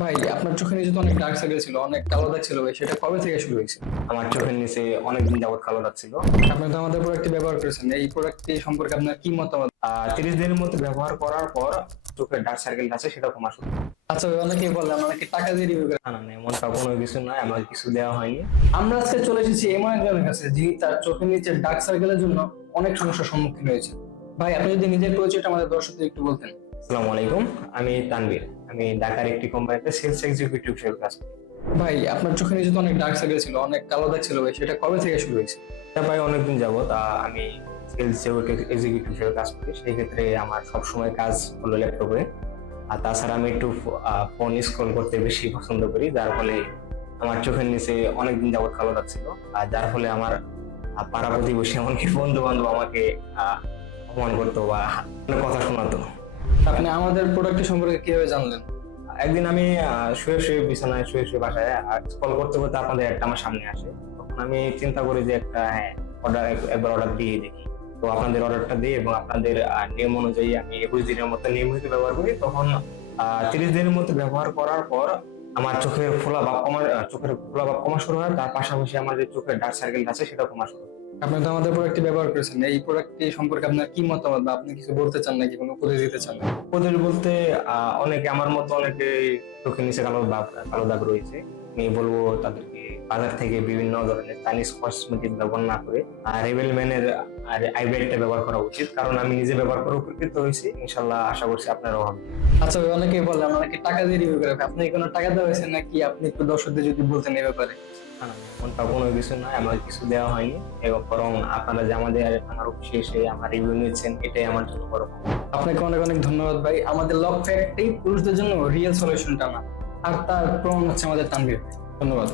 ভাই আপনার চোখের নিচে তো অনেক ডার্ক সার্কেল ছিল অনেক কালো দাগ ছিল ভাই সেটা কবে থেকে শুরু হয়েছে? আমার চোখের নিচে অনেক দিন যাবত কালো লাগছিল আপনি তো আমাদের প্রোডাক্টটি ব্যবহার করেছেন এই প্রোডাক্টটি সম্পর্কে আপনার কি মতামত? তিরিশ দিনের মধ্যে ব্যবহার করার পর চোখের ডার্ক সার্কেল আছে সেটা কমা শুরু আচ্ছা ভাই অনেকেই বললেন অনেকে টাকা দিয়ে রিভিউ করে? না না না, কোনো কিছু নয় আমার কিছু দেওয়া হয়নি। আমরা আজকে চলে এসেছি এমন একজনের কাছে যিনি তার চোখের নিচে ডার্ক সার্কেলের জন্য অনেক সমস্যার সম্মুখীন হয়েছে ভাই আপনি যদি নিজের পরিচয়টা আমাদের দর্শকদের একটু বলতেন। আসসালামু আলাইকুম আমি তানভীর। আমি ঢাকার একটি কোম্পানিতে সেলস এক্সিকিউটিভ হিসেবে কাজ করি। ভাই আপনার চোখের নিচে তো অনেক ডার্ক সার্কেল ছিল অনেক কালো দাগ ছিল ভাই সেটা কবে থেকে শুরু হয়েছে? এটা প্রায় অনেকদিন যাবত আমি সেলস এক্সিকিউটিভ হিসেবে কাজ করি। সেই ক্ষেত্রে আমার সবসময় কাজ হলো ল্যাপটপে। আর তাছাড়া আমি একটু ফোন স্ক্রল করতে বেশি পছন্দ করি যার ফলে আমার চোখের নিচে অনেকদিন যাবত কালো দাগ ছিল। আর যার ফলে আমার পাড়া প্রতিবেশী এমনকি বন্ধু বান্ধব আমাকে আহ, অপমান করতো বা কথা শোনাতো। আপনি আমাদের প্রোডাক্টটি সম্পর্কে কীভাবে জানলেন? একদিন আমি শুয়ে শুয়ে বিছানায় শুয়ে শুয়ে বাসায় কল করতে করতে আপনাদের একটা আমার সামনে আসে। তখন আমি চিন্তা করি যে একটা হ্যাঁ অর্ডার একবার অর্ডার দিয়ে দেখি। তো আপনাদের অর্ডারটা দিই এবং আপনাদের নিয়ম অনুযায়ী আমি একুশ দিনের মতো নিয়মিত ব্যবহার করি। তখন তিরিশ দিনের মধ্যে ব্যবহার করার পর আমার চোখের ফোলা বা কমা চোখের ফোলা বা কমা শুরু হয়। তার পাশাপাশি আমার যে চোখের ডার্ক সার্কেল আছে সেটা কমা শুরু হয়। আপনি তো আমাদের প্রোডাক্টটি ব্যবহার করেছেন। এই প্রোডাক্টটি সম্পর্কে আপনার কি মতামত বা আপনি কিছু বলতে চান নাকি? কোনো উপদেশ দিতে চান? উপদেশ বলতে অনেকে, আমার মতো অনেকে চোখে নিচে কালো দাগ কালো দাগ রয়েছে। আমি বলব তাদেরকে বাজার থেকে বিভিন্ন ধরনের চাইনিজ কসমেটিক ব্যবহার না করে আর রেবেল ম্যানের আর আইব্রাইটটা ব্যবহার করা উচিত। কারণ আমি নিজে ব্যবহার করে উপকৃত হয়েছি। ইনশাল্লাহ আশা করছি আপনারাও হবে। আচ্ছা ভাই অনেকেই বললেন অনেকে টাকা দিয়ে রিভিউ করে। আপনি কোনো টাকা দেওয়া হয়েছে নাকি আপনি একটু দর্শকদের যদি বলতেন এই ব্যাপারে? এমনটা কোনো কিছু নয় আমার কিছু দেওয়া হয়নি। এবং বরং আপনারা যে আমাদের আমার অফিসে এসে আমার রিভিউ নিচ্ছেন এটাই আমার জন্য বড় আপনাকে অনেক অনেক ধন্যবাদ ভাই। আমাদের লক্ষ্য একটাই পুরুষদের জন্য রিয়েল সলিউশনটা না। আর তার প্রমাণ হচ্ছে আমাদের তানভীর। ধন্যবাদ।